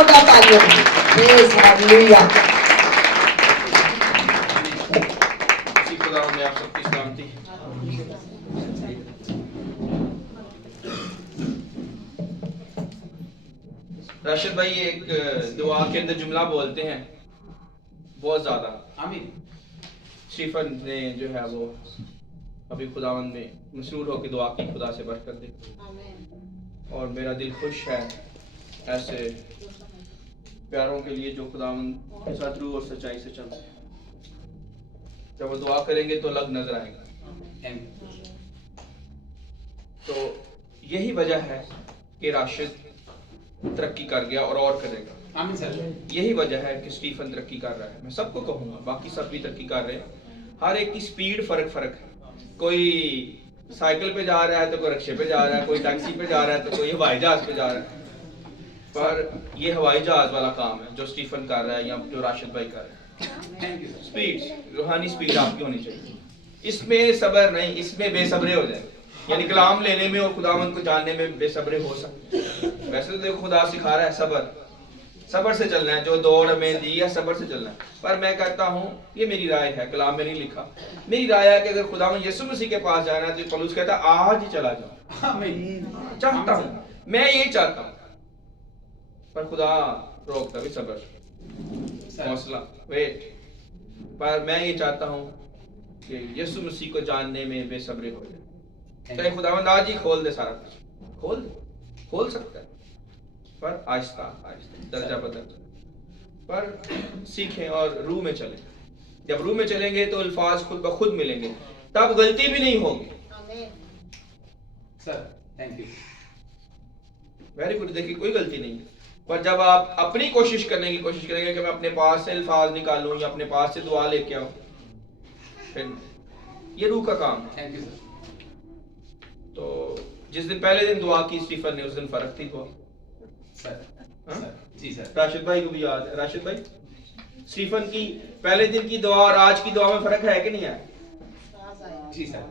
होगा तालियों में। Praise hallelujah. खुदा में आप सबकी सलामती। राशिद भाई एक दुआ के अंदर जुमला बोलते हैं बहुत ज्यादा। आमीन। स्टीफन ने जो है वो अभी खुदावंद में मसरूर होकर दुआ की, खुदा से बरकत दे। और मेरा दिल खुश है ऐसे प्यारों के लिए जो खुदावंद के साथ रूह और सच्चाई से चलते हैं। जब वो दुआ करेंगे तो अलग नजर आएगा। तो यही वजह है कि राशिद तरक्की कर गया और करेगा। आमीन सर। यही वजह है कि स्टीफन तरक्की कर रहा है। मैं सबको कहूंगा, बाकी सब भी तरक्की कर रहे हैं। हर एक की स्पीड फर्क है। कोई साइकिल पे जा रहा है तो कोई रिक्शे पे जा रहा है, कोई टैक्सी पे जा रहा है तो कोई हवाई जहाज पे जा रहा है। पर ये हवाई जहाज वाला काम है जो स्टीफन कर रहा है या जो राशिद भाई कर रहे हैं। स्पीड, रूहानी स्पीड आपकी होनी चाहिए। इसमें सब्र नहीं, इसमें बेसब्रे हो जाए। यानी कलाम लेने में और खुदावंद को जानने में बेसब्रे हो सकते। वैसे तो देखो खुदा सिखा रहा है सब्र से चलना है। जो दौड़ हमें दी है सब्र से चलना है। पर मैं कहता हूँ, ये मेरी राय है, कलाम में नहीं लिखा, मेरी राय है कि अगर खुदावंद यीशु मसीह के पास जाना है तो पौलुस कहता है आज ही चला जाओ। चाहता हूँ, मैं ये चाहता हूँ, पर खुदा रोकता भी सब्र, हौसला, वेट। पर मैं ये चाहता हूँ कि यीशु मसीह को जानने में बेसब्रे हो जाए। चाहे खुदावंद आज ही खोल दे, सारा कुछ खोल सकता है, पर आहिस्ता आहिस्ता, दर्जा बदल। पर सीखें और रूह में चलें। जब रूह में चलेंगे तो अल्फाज खुद ब खुद मिलेंगे, तब गलती भी नहीं होगी। Sir thank you, very good. देखिए कोई गलती नहीं है। पर जब आप अपनी कोशिश करने की कोशिश करेंगे कि मैं अपने पास से अल्फाज निकालूं या अपने पास से दुआ लेके आऊं, फिर ये रूह का काम। Thank you sir. तो जिस दिन पहले दिन दुआ की स्टीफन ने, उस दिन फर्क थी दुआ। सर जी सर। राशिद भाई को भी याद है। राशिद भाई, स्टीफन की पहले दिन की दुआ और आज की दुआ में फर्क है कि नहीं है? जी sir.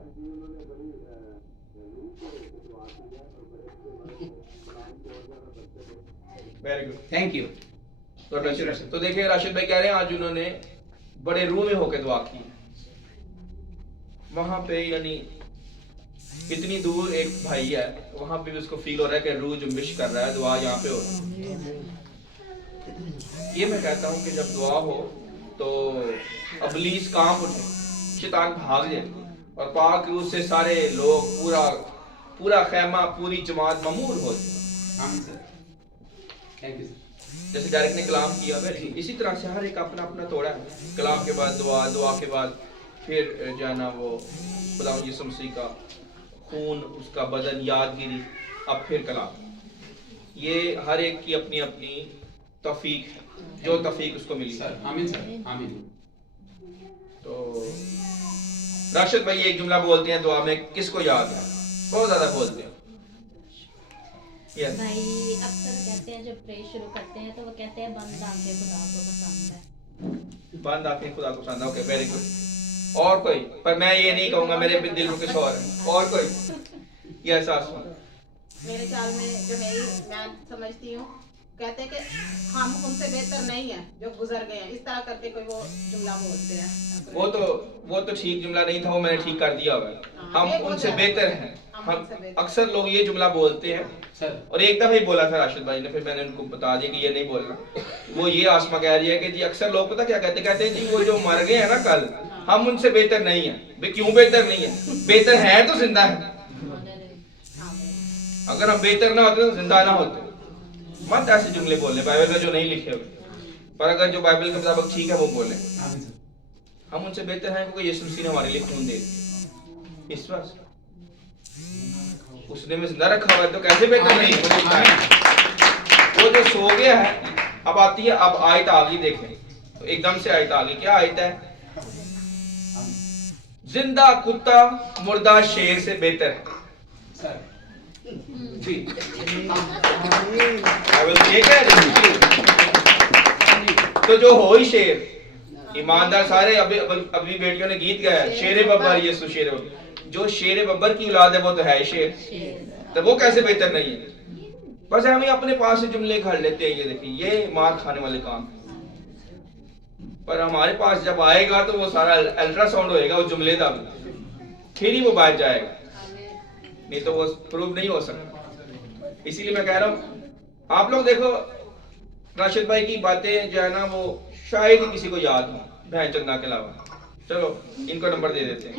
Very good, thank you. तो देखिए राशिद भाई कह रहे हैं आज उन्होंने बड़े रूह में होकर दुआ की। वहां पे यानी इतनी दूर एक भाई है, वहां पे भी उसको फील हो रहा है कि रूह जुम्बिश कर रहा है, दुआ यहाँ पे हो रही है। ये मैं कहता हूँ कि जब दुआ हो तो अबलीस कांप उठे, शैतान भाग जाए और पाक रूह से सारे लोग, पूरा खैमा, पूरी जमात ममूर हो जाए। Thank you. जैसे डायरेक्ट ने कलाम किया, इसी तरह से हर एक अपना अपना तोड़ा है। कलाम के बाद दुआ, दुआ के बाद फिर जो है ना वो खुदा यीशु मसीह का खून, उसका बदन, यादगिरी, अब फिर कलाम। ये हर एक की अपनी अपनी तौफीक है, जो तौफीक उसको मिली। सर आमीन सर, आमीन। तो राशिद भाई एक जुमला बोलते हैं दुआ में, किसको याद है? बहुत ज्यादा बोलते हैं। yes. भाई अक्सर कहते हैं जब प्रे शुरू करते हैं तो वो कहते हैं बंद आंखें खुदा को पसंद है। बंद आंखें खुदा को पसंद है। Okay, very good. और कोई? पर मैं ये नहीं कहूंगा, मेरे दिल में कुछ और है। और कोई ये एहसास हो? मेरे ख्याल में जो मैं समझती हूँ, कहते हैं कि हम उनसे बेहतर नहीं है जो गुजर गए हैं, इस तरह करके कोई वो जुमला बोलते हैं। वो तो ठीक जुमला नहीं था, वो मैंने ठीक कर दिया हुआ है। हम उनसे बेहतर हैं। हम अक्सर लोग ये जुमला बोलते हैं सर। और एक दफा ही बोला था राशिद भाई ने, फिर मैंने उनको बता दिया कि ये नहीं बोलना। वो ये आसमा कह रही है कि जी अक्सर लोग पता क्या कहते हैं जी वो जो मर गए हैं ना कल, हम उनसे बेहतर नहीं है। क्यों बेहतर नहीं है? बेहतर है तो जिंदा है। अगर हम बेहतर ना होते तो जिंदा ना होते। मत ऐसे जुमले बोले बाइबल में जो नहीं लिखे हुए, पर अगर जो बाइबल के मुताबिक ठीक है वो बोले। हम उनसे बेहतर हैं क्योंकि यीशु मसीह ने हमारे लिए खून दे दिया। इस वक्त उसने में जिंदा रखा हुआ है, तो कैसे बेहतर नहीं? वो जो सो गया है, अब आती है, अब आयत आ गई। देखें तो एकदम से आयत आ गई। क्या आयत है? जिंदा कुत्ता मुर्दा शेर से बेहतर है। जी तो जो हो ही शेर, ईमानदार सारे अभी बेटियों ने गीत गाया, शेरे बब्बर यीशु शेरे बब्बर। जो शेरे बब्बर की औलाद है वो तो है शेर, तो वो कैसे बेहतर नहीं है? बस हम ही अपने पास से जुमले घर लेते हैं। ये देखिए, ये मार खाने वाले काम है। पर हमारे पास जब आएगा तो वो सारा अल्ट्रासाउंड होएगा वो जुमले का, फिर ही वो बाहर जाएगा, नहीं तो वो प्रूव नहीं हो सकता। इसीलिए मैं कह रहा हूँ, आप लोग देखो राशिद भाई की बातें जो है ना वो शायद ही किसी को याद हो बहन चंदा के अलावा। चलो इनको नंबर दे देते हैं।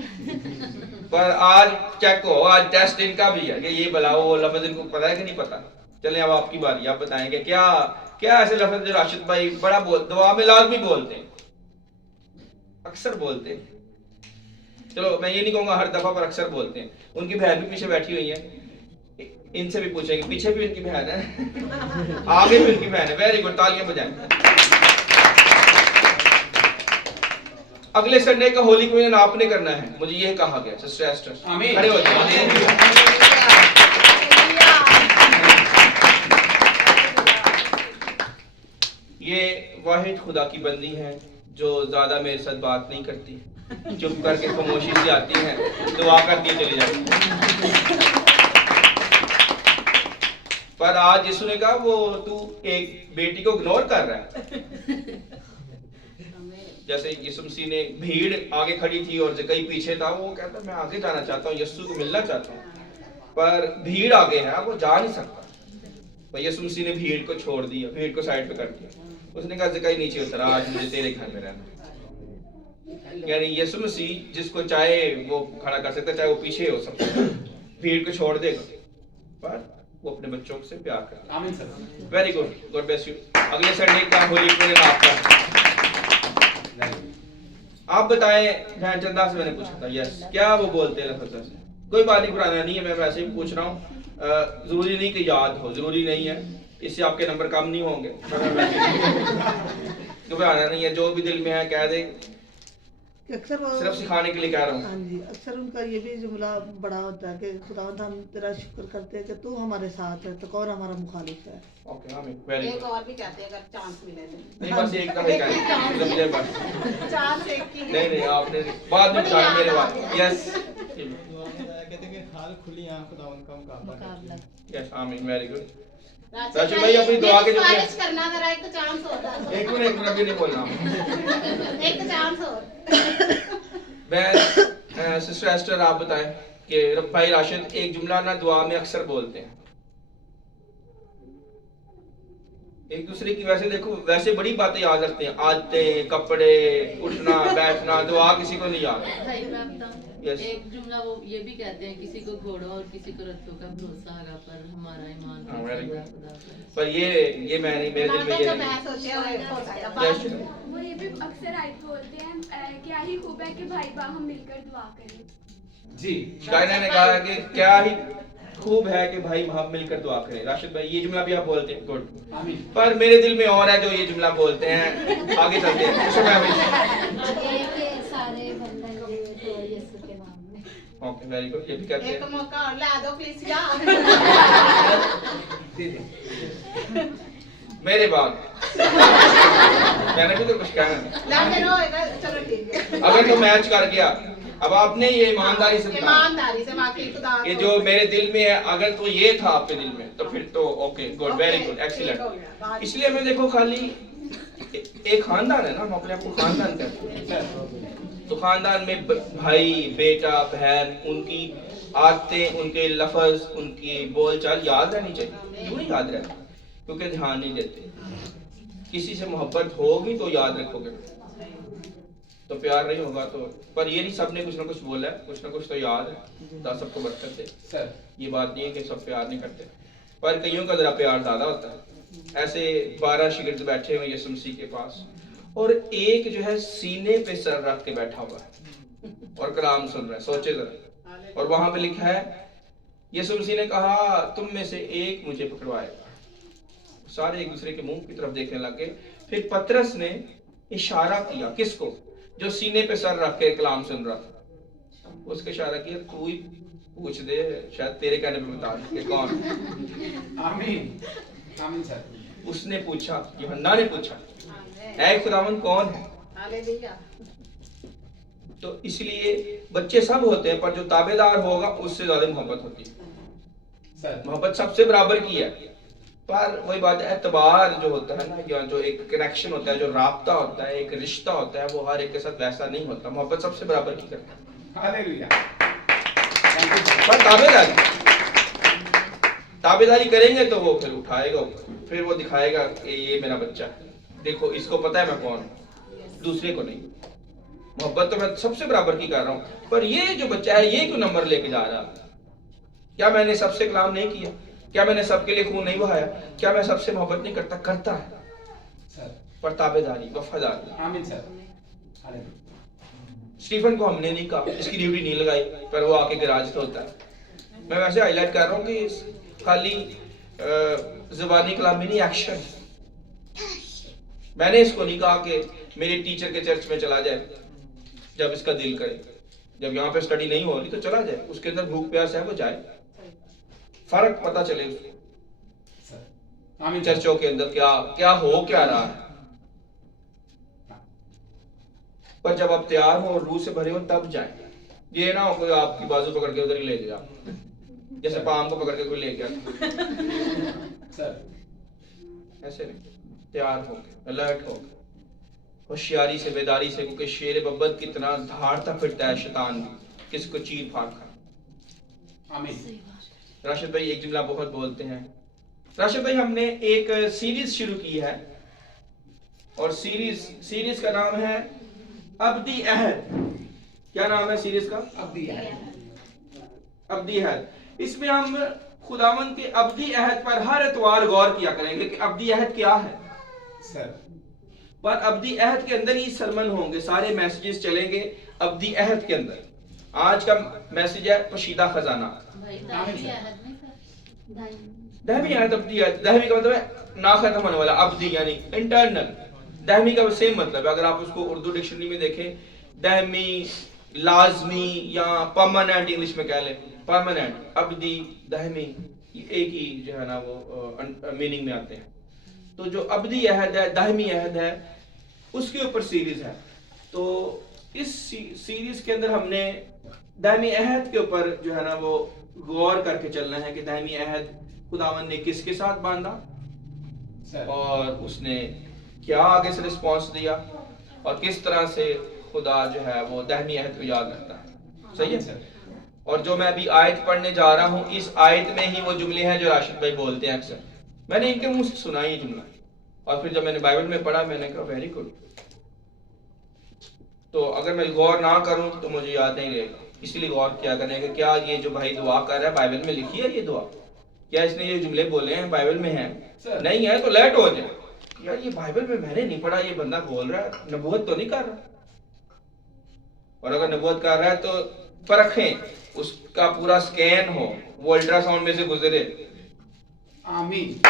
पर आज चेक हो, आज टेस्ट इनका भी है कि ये बुलाओ वो लफ्ज इनको पता है कि नहीं पता। चले अब आपकी बारी, आप बताएंगे क्या क्या ऐसे लफ्ज जो राशिद भाई बड़ा दुआ में लाजमी बोलते हैं, अक्सर बोलते हैं। चलो मैं ये नहीं कहूंगा हर दफा, पर अक्सर बोलते हैं। उनकी बहन भी पीछे बैठी हुई है, इनसे भी पूछेंगे। पीछे भी उनकी बहन है, आगे भी उनकी बहन है। वेरी गुड, तालियां बजाएं। अगले संडे का होली क्वीन आपने करना है, मुझे ये कहा गया। सिस्टर एस्टर खड़े हो जाइए। ये वाहिद खुदा की बंदी है जो ज्यादा मेरे साथ बात नहीं करती, चुप करके खामोशी से आती है, दुआ करती चली जाती है। पर आज यीशु ने कहा वो तू एक बेटी को इग्नोर कर रहा है। जैसे यीशु मसीह ने भीड़ आगे खड़ी थी और जकई पीछे था, वो कहता मैं आगे जाना चाहता हूँ, यीशु को मिलना चाहता हूँ, पर भीड़ आगे है, वो जा नहीं सकता। तो यीशु मसीह ने भीड़ को छोड़ दिया, भीड़ को साइड पे कर दिया। उसने कहा जकई नीचे उतरा, आज मुझे तेरे घर में रहना। यानी यीशु मसीह जिसको चाहे वो खड़ा कर सकता, चाहे वो पीछे हो सकता, भीड़ को छोड़ देगा, पर वो अपने बच्चों से प्यार करता। आमीन sir. Very good, God bless you. अगले संडे का होली क्वीन आपका। आप बताएं, बहन चंदा से मैंने पूछा था, यस क्या वो बोलते हैं लफ्ज़ से? कोई बात नहीं, पुराना नहीं है, मैं वैसे ही पूछ रहा हूँ। जरूरी नहीं कि याद हो, जरूरी नहीं है, इससे आपके नंबर कम नहीं होंगे। घबराना नहीं है, जो भी दिल में है कह दे, अक्सर सिर्फ सिखाने के लिए कह रहा हूँ। हाँ जी, अक्सर उनका ये भी जुमला बड़ा होता है कि खुदावंद हम तेरा शुक्र करते हैं कि तू हमारे साथ है तो कौन हमारा मुखालिफ है। ओके, आमीन, वेरी एक गुड। और भी कहते हैं अगर चांस मिले तो। नहीं बस एक दफा ही कहना, मुझे बस चांस एक की है। नहीं आपने बाद में बताया मेरे बाद। यस कहते हैं कि हाल खुली आंख खुदावंद का मुकाबला। यस, आमीन, वेरी गुड। राशिद भाई अपनी दुआ के जुमले सिफारिश करना जरा, एक चांस होता है। एक मिनट अभी नहीं बोलना। एक चांस और। मैं सिस्टर एस्टर आप बताएं कि भाई राशिद एक जुमला ना दुआ में अक्सर बोलते हैं एक दूसरे की। वैसे देखो, वैसे बड़ी बातें याद रखते हैं, आदतें, कपड़े, उठना बैठना, दुआ किसी को नहीं याद। भाई मैं बताऊं, Yes. एक जुमला वो ये भी कहते हैं, किसी को घोड़ों और किसी को रथों का भरोसा है, पर हमारा ईमान हाँ, very good. खुदा पर। पर ये मैं नहीं, मेरे दिल में ये तो नहीं। मैं सोचे हुए होता है। Yes. वो ये भी अक्सर आयत बोलते हैं, क्या ही खूब है कि भाई बहन हम मिलकर दुआ करें। जी, शायरा ने कहा कि क्या ही खूब है कि भाई हम मिलकर दुआ करें। राशिद भाई ये जुमला भी आप बोलते हैं, गुड। आमीन। पर मेरे दिल में और है जो ये जुमला बोलते हैं। आगे चलते हैं। पूछो मैं अभी। ये कि सारे बंधन तो यीशु के नाम में। Okay, very good. ये भी कहते एक हैं। मौका और ला दो प्लीज या। मेरे बाद मैंने भी तो कुछ कहना। ला दे रो, चलो ठीक है। अगर तो मैच कर गया, अब आपने ये ईमानदारी से बताया। ईमानदारी से वाकई खुदा ये जो मेरे दिल में है, अगर तो ये था आपके दिल में तो फिर तो okay, good, very good, excellent. इसलिए मैं देखो खाली एक खानदान है ना, हम अपने आप को खानदान कहते हैं। तो खानदान में भाई, बेटा, बहन, उनकी आदतें, उनके लफ्ज, उनकी बोलचाल याद रहनी चाहिए। क्यों नहीं याद रहती? क्योंकि ध्यान नहीं देते। किसी से मोहब्बत होगी तो याद रखोगे, तो प्यार नहीं होगा तो। पर ये नहीं सबने कुछ ना कुछ बोला है, कुछ ना कुछ तो याद है। तो सबको बरकत दे सर। ये बात नहीं है कि सब प्यार नहीं करते, पर कईयों का जरा प्यार ज्यादा होता है। ऐसे 12 शिगिर्द बैठे हुए यीशु मसीह के पास, और एक जो है सीने पे सर रख के बैठा हुआ है और कलाम सुन रहा है। सोचे जरा। और वहां पे लिखा है, यीशु मसीह ने कहा तुम में से एक मुझे पकड़वाएगा। सारे एक दूसरे के मुंह की तरफ देखने लगे। फिर पतरस ने इशारा किया, किसको? जो सीने पे सर रख के कलाम सुन रहा था, उसके इशारा किया, तू ही पूछ दे, शायद तेरे कहने पे बता दे कौन। आमीन, आमीन सर। उसने पूछा, यूहन्ना ने पूछा, ऐ खुदावंद कौन है? हालेलुया। तो इसलिए बच्चे सब होते हैं, पर जो ताबेदार होगा उससे ज्यादा मोहब्बत होती है। सर मोहब्बत सबसे बराबर की है। पर वही बात है, एतबार जो होता है ना, या जो एक कनेक्शन होता है, जो राब्ता होता है, एक रिश्ता होता है, वो हर एक के साथ वैसा नहीं होता। मोहब्बत सबसे बराबर की करता है। हालेलुया। पर ताबेदारी करेंगे तो वो फिर उठाएगा ऊपर, फिर वो दिखाएगा कि ये मेरा बच्चा है, देखो इसको पता है मैं कौन हूं, दूसरे को नहीं। मोहब्बत तो मैं सबसे बराबर की कर रहा हूं, पर ये जो बच्चा है ये क्यों नंबर लेके जा रहा है? क्या मैंने सबसे कलाम नहीं किया? क्या मैंने सबके लिए खून नहीं बहाया? क्या मैं सबसे मोहब्बत नहीं करता? करता है सर। पर ताबेदारी, वफादारी। आमीन सर। हालेलुया। स्टीफन को हमने नहीं कहा, इसकी ड्यूटी नहीं लगाई, पर वो आके गिराज तो होता है। मैं वैसे हाईलाइट कर रहा हूँ कि खाली ज़बानी कलामी नहीं, एक्शन। मैंने इसको नहीं कहा कि मेरे टीचर के चर्च में चला जाए जब इसका दिल करे, जब यहाँ पे स्टडी नहीं हो रही तो चला जाए, उसके अंदर भूख प्यास है वो जाए, फर्क पता चले आमीन। चर्चों के अंदर क्या क्या हो क्या रहा है। पर जब आप तैयार हो और रूह से भरे हो तब जाए। ये ना हो कोई आपकी बाजू पकड़ के उधर ही ले गया, जैसे पाम को पकड़ के कोई ले गया सर। ऐसे नहीं, तैयार हो गए, अलर्ट हो गए, होशियारी से, बेदारी से, क्योंकि शेर बब्बत की तरह धाड़ता फिरता है शैतान भी, किसको चीर फाड़ कर। आमीन। राशिद भाई एक जुमला बहुत बोलते हैं। राशिद भाई हमने एक सीरीज शुरू की है और सीरीज का नाम है अब्दी अहद। क्या नाम है सीरीज का? अब्दी अहद। अब्दी अहद। इसमें हम खुदावंद के अब्दी अहद पर हर एतवार गौर किया करेंगे कि अब्दी अहद क्या है सर। पर अब्दी अहद के अंदर ही सरमन होंगे, सारे मैसेजेस चलेंगे अब्दी अहद के अंदर। आज का मैसेज है पशीदा खजाना। दहमी अहद, अब्दी अहद। दहमी का मतलब है ना खत्म होने वाला, अब्दी यानी इंटरनल। दहमी का सेम मतलब है, अगर आप उसको उर्दू डिक्शनरी में देखें, दहमी, लाजमी या परमानेंट इंग्लिश में कह लें, परमानेंट, अब्दी, दहमी, एक ही जो है ना वो मीनिंग में आते हैं। तो जो अब्दी अहद है, दाहिमी अहद है, उसके ऊपर सीरीज है। तो इस सीरीज के अंदर हमने दाहिमी अहद के ऊपर जो है ना वो गौर करके चलना है कि दाहिमी अहद खुदावन ने किसके साथ बांधा और उसने क्या आगे से रिस्पॉन्स दिया और किस तरह से खुदा जो है वो दाहिमी अहद को याद रखता है। सही है सर। और जो मैं अभी आयत पढ़ने जा रहा हूँ, इस आयत में ही वो जुमले हैं जो राशिद भाई बोलते हैं अक्सर। मैंने इनके मुंह से सुना ये जुमला और फिर जब मैंने बाइबल में पढ़ा मैंने कहा वेरी गुड। तो अगर मैं गौर ना करूं तो मुझे याद नहीं रहेगा, इसलिए गौर किया करने कि क्या ये जो भाई दुआ कर रहा है बाइबल में लिखी है ये दुआ, क्या इसने ये जुमले बोले हैं बाइबल में हैं? नहीं है तो लेट हो जाए, यार ये बाइबल में मैंने नहीं पढ़ा, ये बंदा बोल रहा है, नबूवत तो नहीं कर रहा। और अगर नबूवत कर रहा है तो परखें, उसका पूरा स्कैन हो, वो अल्ट्रासाउंड में से गुजरे। आमीन।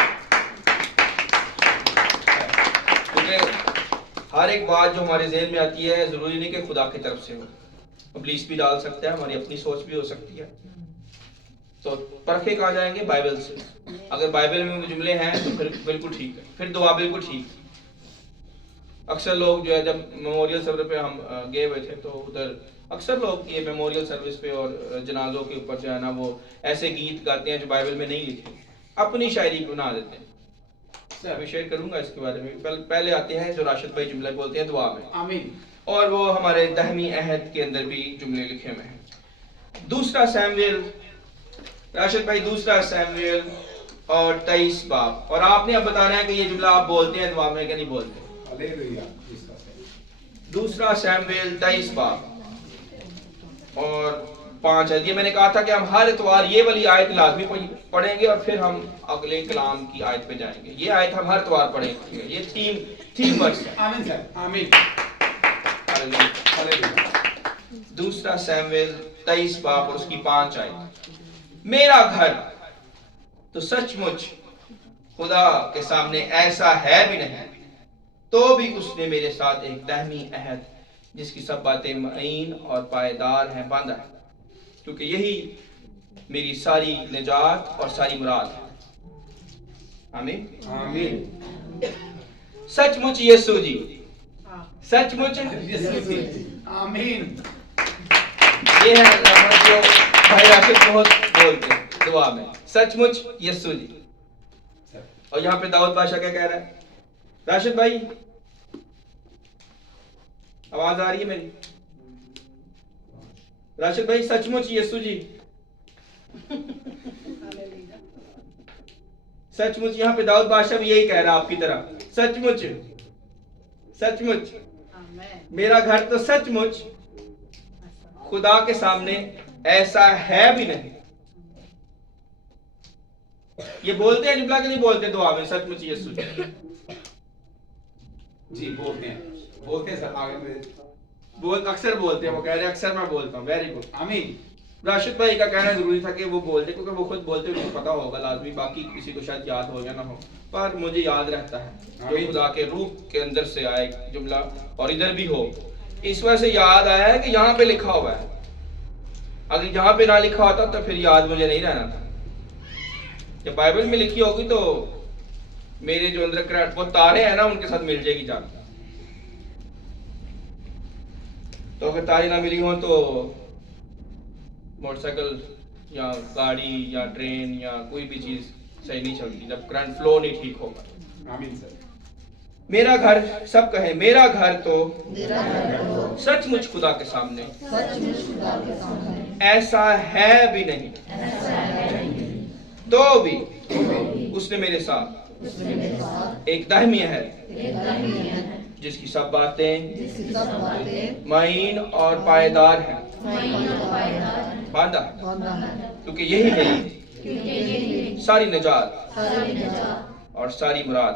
हर एक बात जो हमारे ज़हन में आती है जरूरी नहीं कि खुदा की तरफ से हो, इब्लीस भी डाल सकता है, हमारी अपनी सोच भी हो सकती है। तो परखे कहाँ जाएंगे? बाइबल से। अगर बाइबल में जुमले हैं तो फिर बिल्कुल ठीक है, फिर दुआ बिल्कुल ठीक है। अक्सर लोग जो है जब मेमोरियल सर्विस पे हम गए हुए थे तो उधर अक्सर लोग ये मेमोरियल सर्विस पे और जनाजों के ऊपर जो है ना वो ऐसे गीत गाते हैं जो बाइबल में नहीं लिखे, अपनी शायरी बना देते हैं। मैं शेयर करूंगा इसके बारे में। पहले आते हैं जो राशिद भाई जुमले बोलते हैं दुआ में, आमीन, और वो हमारे दहमी अहद के अंदर भी जुमले लिखे हुए हैं। दूसरा सैमुएल, राशिद भाई दूसरा सैमुएल और 23 बाब, और आपने अब बताना है कि ये जुमला आप बोलते हैं दुआ में कि नहीं बोलते। हालेलुया। दूसरा सैमुएल 23 बाब और 5 है। ये मैंने कहा था कि हम हर इतवार ये वाली आयत लाजमी पढ़ेंगे और फिर हम अगले कलाम की आयत पे जाएंगे। ये आयत हम हर इतवार पढ़ेंगे, ये थीम वर्स है। आमीन सर, आमीन। हालेलुया। दूसरा सैमुएल 23 बाब और उसकी 5 आयत। मेरा घर तो सचमुच खुदा के सामने ऐसा है भी नहीं, तो भी उसने मेरे साथ एक दाहिमी अहद जिसकी सब बातें मईन और पायदार हैं बांधा है, क्योंकि यही मेरी सारी निजात और सारी मुराद है। आमीन, आमीन। सचमुच यीशु जी, सचमुच यीशु जी, आमीन। ये है जो भाई राशिद बहुत बोलते हैं दुआ में, सचमुच यीशु जी। और यहाँ पे दाऊद बादशाह क्या कह रहा है? राशिद भाई आवाज आ रही है मेरी? राशिद भाई सचमुच यीशु जी, सचमुच यहाँ पे दाऊद बादशाह भी यही कह रहा है आपकी तरह, सचमुच सचमुच मेरा घर तो सचमुच खुदा के सामने ऐसा है भी नहीं। ये बोलते हैं जुमला के नहीं बोलते दुआ में सचमुच यीशु जी बोलते हैं सर, आगे में अक्सर बोलते हैं, वो कह रहे हैं अक्सर मैं बोलता हूँ। Very good. आमीन। राशिद भाई का कहना जरूरी था कि वो बोलते, क्योंकि वो खुद बोलते हुए पता होगा लाजमी, बाकी किसी को शायद याद हो या ना हो, पर मुझे याद रहता है जो खुदा के रूह के अंदर से आए जुमला और इधर भी हो, इस वजह से याद आया है कि यहाँ पे लिखा हुआ है। अगर यहाँ पे ना लिखा होता तो फिर याद मुझे नहीं रहना था। जब बाइबल में लिखी होगी तो मेरे जो अंदर वो तारे हैं ना उनके साथ मिल जाएगी जान। तो अगर तारे ना मिली हो तो मोटरसाइकिल या गाड़ी या ट्रेन या कोई भी चीज सही नहीं चलती जब करंट फ्लो नहीं ठीक होगा। आमीन सर। मेरा घर, सब कहे मेरा घर तो सचमुच खुदा के सामने ऐसा है भी नहीं, तो भी उसने मेरे साथ एक दाहिमी है जिसकी सब बातें महीन और पायदार हैं, बांधा, क्योंकि यही मेरी सारी निजात और सारी मुराद।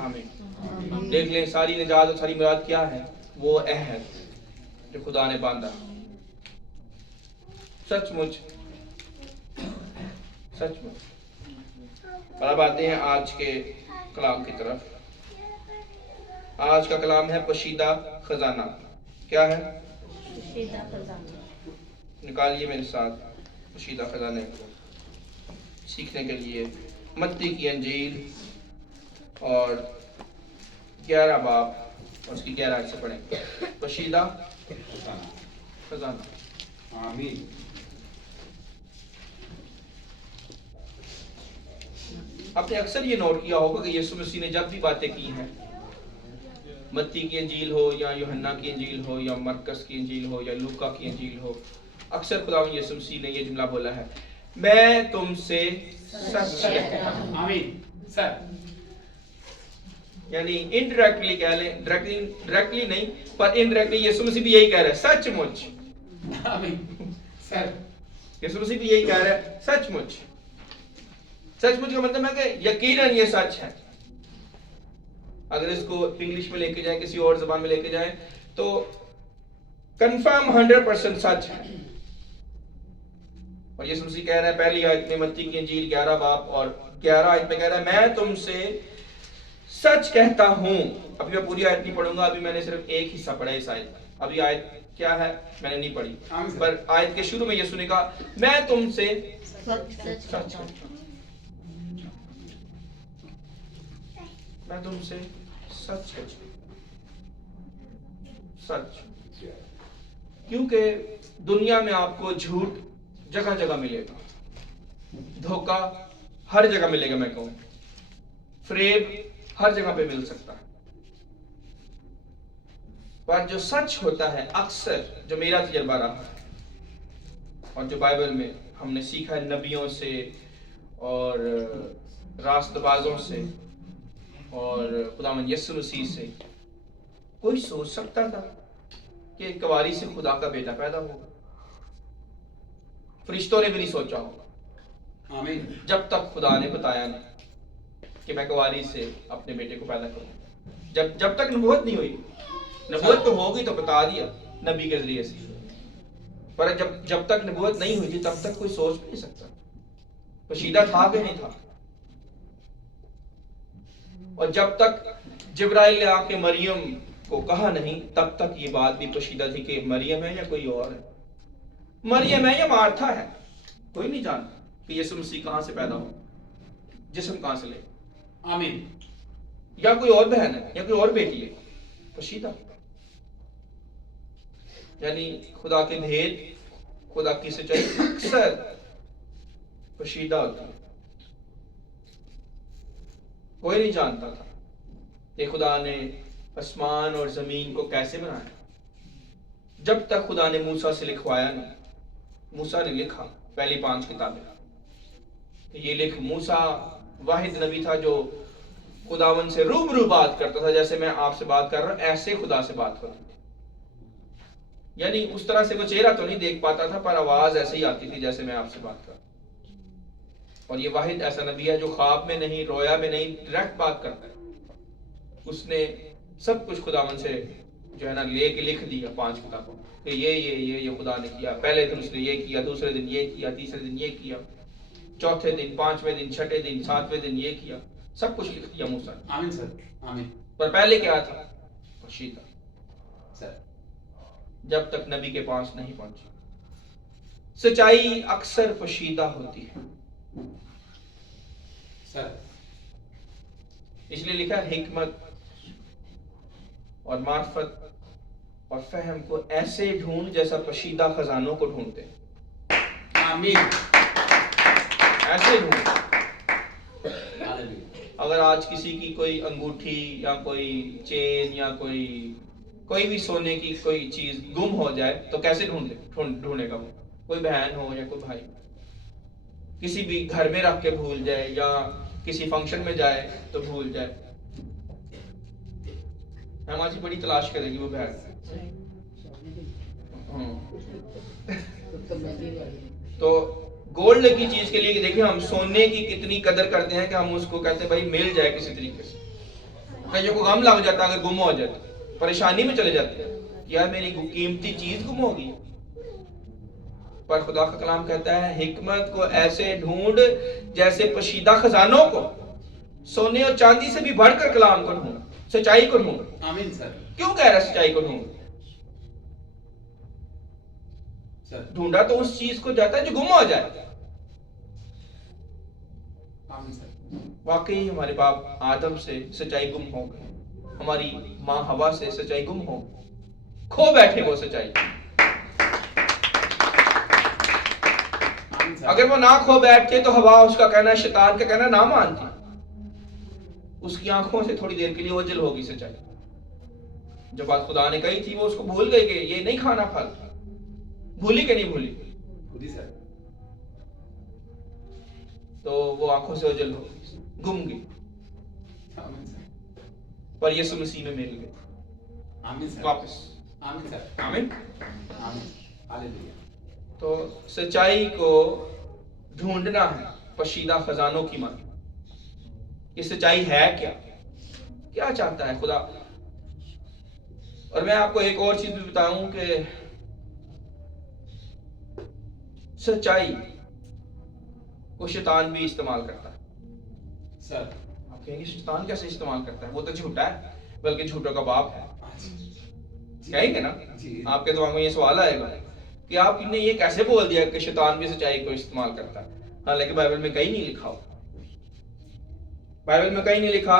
आमीन। देख लें सारी निजात और सारी मुराद क्या है? वो अहद जो खुदा ने बांधा। सचमुच सचमुच। और अब आते हैं आज के कलाम की तरफ। आज का कलाम है पशीदा खजाना। क्या है? पशीदा खजाना। निकालिए मेरे साथ पशीदा खजाने को सीखने के लिए। मत्ती की अंजील और 11 बाब और उसकी 11 आयत से पढ़ेंगे। पशीदा खजाना। आमीन। आपने अक्सर ये नोट किया होगा कि यीशु मसीह ने जब भी बातें की हैं, मत्ती की अंजील हो या यूहन्ना की अंजील हो या मरकस की अंजील हो या लूका की अंजील हो, अक्सर खुदावंद यीशु मसीह ने ये जुमला बोला है, मैं तुमसे सच कहता हूं। आमीन सर। यानी इनडायरेक्टली कह लें, डायरेक्टली नहीं पर इनडायरेक्टली यीशु मसीह भी यही कह रहा है, सचमुच। आमीन सर। यीशु मसीह भी यही कह रहा है, सचमुच। सचमुच का मतलब है कि यकीनन ये सच है। अगर इसको इंग्लिश में लेके जाए, किसी और जबान में लेके जाए तो कंफर्म 100% सच है। और यीशु मसीह कह रहा है पहली आयत में मत्ती की अंजील 11 बाब और 11 आयत में कह रहा है मैं तुमसे सच कहता हूं। अभी मैं पूरी आयत नहीं पढ़ूंगा, अभी मैंने सिर्फ एक हिस्सा पढ़ा इस आयत का। अभी आयत क्या है मैंने नहीं पढ़ी, पर आयत के शुरू में यीशु ने कहा मैं तुमसे सच कहता हूं। मैं तुमसे सच सच। क्योंकि दुनिया में आपको झूठ जगह जगह मिलेगा, धोखा हर जगह मिलेगा, मैं कहूं फ्रेब हर जगह पे मिल सकता है, पर जो सच होता है अक्सर, जो मेरा तजर्बा रहा है और जो बाइबल में हमने सीखा है नबियों से और रास्तबाजों से और खुदावंद यीशु मसीह से, कोई सोच सकता था कि एक कवारी से खुदा का बेटा पैदा होगा? फरिश्तों ने भी नहीं सोचा होगा, आमीन। जब तक खुदा ने बताया नहीं कि मैं कवारी से अपने बेटे को पैदा करूंगा। जब तक नबूवत नहीं हुई, नबूवत तो होगी तो बता दिया नबी के जरिए से, पर जब तक नबूवत नहीं हुई थी तब तक कोई सोच भी नहीं सकता पशीदा था कि नहीं था। और जब तक जिब्राइल ने आके मरियम को कहा नहीं तब तक ये बात भी पोशीदा थी कि मरियम है या कोई और है, मरियम है या मार्था है, कोई नहीं जानता कि यीशु मसीह कहां से पैदा हो, जिस्म कहां से ले। आमीन। या कोई और बहन है या कोई और बेटी है, पोशीदा। यानी खुदा के भेद, खुदा की सच्चाई अक्सर पोशीदा होती है। कोई नहीं जानता था कि खुदा ने आसमान और ज़मीन को कैसे बनाया। जब तक खुदा ने मूसा से लिखवाया नहीं। मूसा ने लिखा पहली 5 किताबें, ये लिख। मूसा वाहिद नबी था जो खुदावन से रूबरू बात करता था, जैसे मैं आपसे बात कर रहा हूं ऐसे खुदा से बात होती थी। यानी उस तरह से वो चेहरा तो नहीं देख पाता था, पर आवाज ऐसे ही आती थी जैसे मैं आपसे बात कर रहा हूं। और ये वाहिद ऐसा नबी है जो ख्वाब में नहीं, रोया में नहीं, डायरेक्ट बात करता है। उसने सब कुछ खुदावन से जो है ना लेके लिख दिया 5 किताबों कि ये खुदा ने किया। पहले दिन उसने ये किया, दूसरे दिन ये किया, तीसरे दिन ये किया, चौथे दिन, 5वें दिन, 6ठे दिन, 7वें दिन ये किया। सब कुछ लिख दिया मूसा ने। आमीन सर, आमीन। पर पहले क्या था? पशीदा सर, जब तक नबी के पास नहीं पहुंची। सच्चाई अक्सर पशीदा होती है सर। इसलिए लिखा हिकमत और मार्फत और फहम को ऐसे ढूंढ जैसा पशीदा खजानों को ढूंढते हैं। आमीन। ऐसे ढूंढ। हालेलुया। अगर आज किसी की कोई अंगूठी या कोई चेन या कोई भी सोने की कोई चीज गुम हो जाए तो कैसे ढूंढेगा वो? कोई बहन हो या कोई भाई, किसी भी घर में रख के भूल जाए या किसी फंक्शन में जाए तो भूल जाए, हमारी बड़ी तलाश करेगी वो बहन। तो गोल्ड की चीज के लिए देखिए हम सोने की कितनी कदर करते हैं कि हम उसको कहते हैं भाई मिल जाए किसी तरीके से। कईयों को गम लग जाता अगर गुम हो जाए, परेशानी में चले जाते हैं यार मेरी कीमती चीज गुम होगी। पर खुदा का कलाम कहता है हिकमत को ऐसे ढूंढ जैसे पशीदा खजानों को, सोने और चांदी से भी बढ़कर कलाम को ढूंढ, सच्चाई को ढूंढ। आमीन सर। क्यों कह रहा है सच्चाई को ढूंढ? सर, ढूंढा तो उस चीज को जाता है जो गुम हो जाए। आमीन सर। वाकई हमारे बाप आदम से सच्चाई गुम हो गई, हमारी माँ हवा से सच्चाई गुम हो गई, खो बैठे वो सच्चाई। आमीन सर। अगर वो ना खो बैठते तो हवा उसका कहना, शैतान का कहना ना मानती। उसकी आंखों से थोड़ी देर के लिए ओझल होगी सच्चाई। जो बात खुदा ने कही थी वो उसको भूल गई कि ये नहीं खाना फल। भूली कि नहीं भूली? भूली सर। तो वो आंखों से ओझल हो गई, गुम गई। आमीन सर। पर यीशु मसीह में मिल गए आमीन सर। वापस। आमीन सर। आमीन। आमीन। हालेलुया। तो सच्चाई को ढूंढना है पशीदा खजानों की मां। ये सच्चाई है क्या? क्या चाहता है खुदा? और मैं आपको एक और चीज भी बताऊं कि सच्चाई को शैतान भी इस्तेमाल करता है। सर, आप कहेंगे शैतान कैसे इस्तेमाल करता है? वो तो झूठा है, बल्कि झूठों का बाप है। कहेंगे ना? जी। आपके दिमाग में ये सवाल आएगा कि आपने ये कैसे बोल दिया कि शैतान भी सच्चाई को इस्तेमाल करता है, हालांकि बाइबल में कहीं नहीं लिखा हो। बाइबल में कहीं नहीं लिखा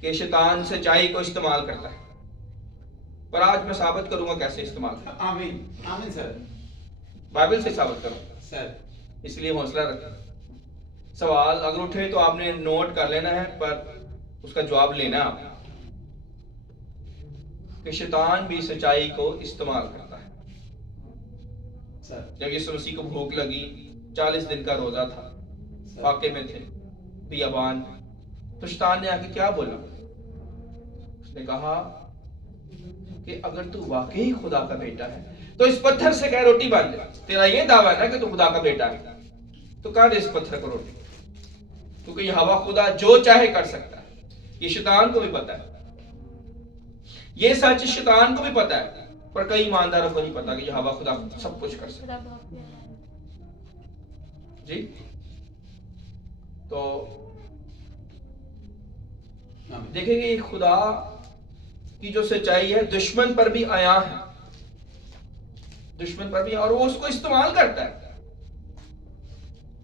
कि शैतान सच्चाई को इस्तेमाल करता है। पर आज मैं साबित करूंगा कैसे इस्तेमाल करता है। आमीन। आमीन सर। बाइबल से साबित करूंगा, सर, इसलिए हौसला रखें। सवाल अगर उठे तो आपने नोट कर लेना है, पर उसका जवाब लेना है आपने कि शैतान भी सच्चाई को इस्तेमाल करता है। सर, जब यीशु मसीह को भूख लगी, 40 दिन का रोजा था, फाके में थे, बियाबान, तो शैतान ने आके क्या बोला? उसने कहा कि अगर तू वाकई खुदा का बेटा है तो इस पत्थर से कह रोटी बन जाए। तेरा ये दावा है ना कि तू खुदा का बेटा है, तो कर इस पत्थर को रोटी, क्योंकि ये हवा खुदा जो चाहे कर सकता है। ये शैतान को भी पता है, ये सच शैतान को भी पता है, पर कई ईमानदारों को नहीं पता कि ये हवा खुदा सब कुछ कर सकता है। जी, तो देखेंगे खुदा की जो सच्चाई है दुश्मन पर भी आया है, दुश्मन पर भी, और वो उसको इस्तेमाल करता है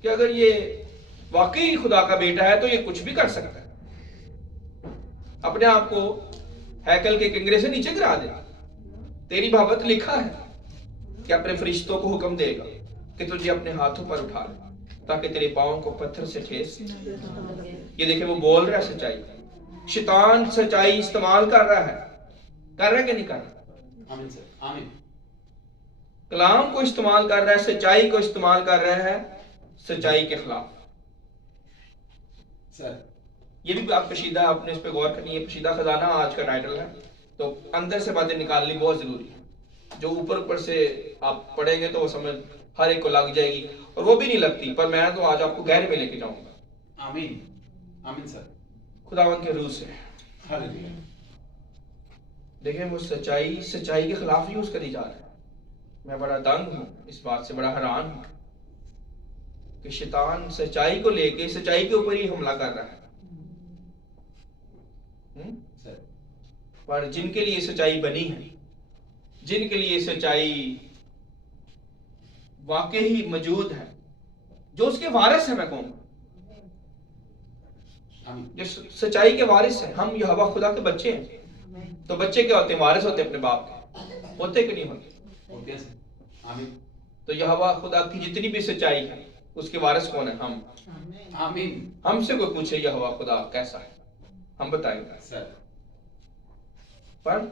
कि अगर ये वाकई खुदा का बेटा है तो ये कुछ भी कर सकता है। अपने आप को हैकल के किंगरे से नीचे गिरा दे। तेरी बाबत लिखा है कि अपने फरिश्तों को हुक्म देगा कि तुझे अपने हाथों पर उठा ले ताकि तेरे पांव को पत्थर से ठेस। ये देखिए वो बोल रहा है सच्चाई, शैतान सच्चाई इस्तेमाल कर रहा है कि नहीं कर रहा? आमीन सर, आमीन। कलाम को इस्तेमाल कर रहा है, सच्चाई को इस्तेमाल कर रहा है सच्चाई के खिलाफ। सर ये भी आप पशीदा, आपने इस पे गौर करनी है। पशीदा खजाना आज का टाइटल है, तो अंदर से बातें निकालनी बहुत जरूरी है। जो ऊपर से आप पढ़ेंगे तो वो समझ हर एक को लग जाएगी, और वो भी नहीं लगती, पर मैं तो आज आपको गहरे में लेके जाऊंगा। आमीन, आमीन सर। खुदावन के रूह से हालेलुया। देखें वो सच्चाई के खिलाफ यूज करी जा रहा है। मैं बड़ा दंग हूं, इस बात से बड़ा हैरान हूं कि शैतान सच्चाई को लेके सच्चाई के ऊपर ही हमला कर रहा है। सर पर जिनके लिए सच्चाई बनी है, जिनके लिए सच्चाई वाकई ही मौजूद है, जो उसके वारिस है, मैं कहूंगा जो सच्चाई के वारिस है, हम यहोवा खुदा के बच्चे हैं। तो बच्चे क्या होते हैं? वारिस होते हैं अपने बाप के, होते कि नहीं होते? होते हैं सर। आमीन। तो यहोवा खुदा की जितनी भी सच्चाई है उसके वारिस कौन है? हम। आमीन। हमसे कोई पूछे यहोवा खुदा कैसा है, हम बताएंगे। सर पर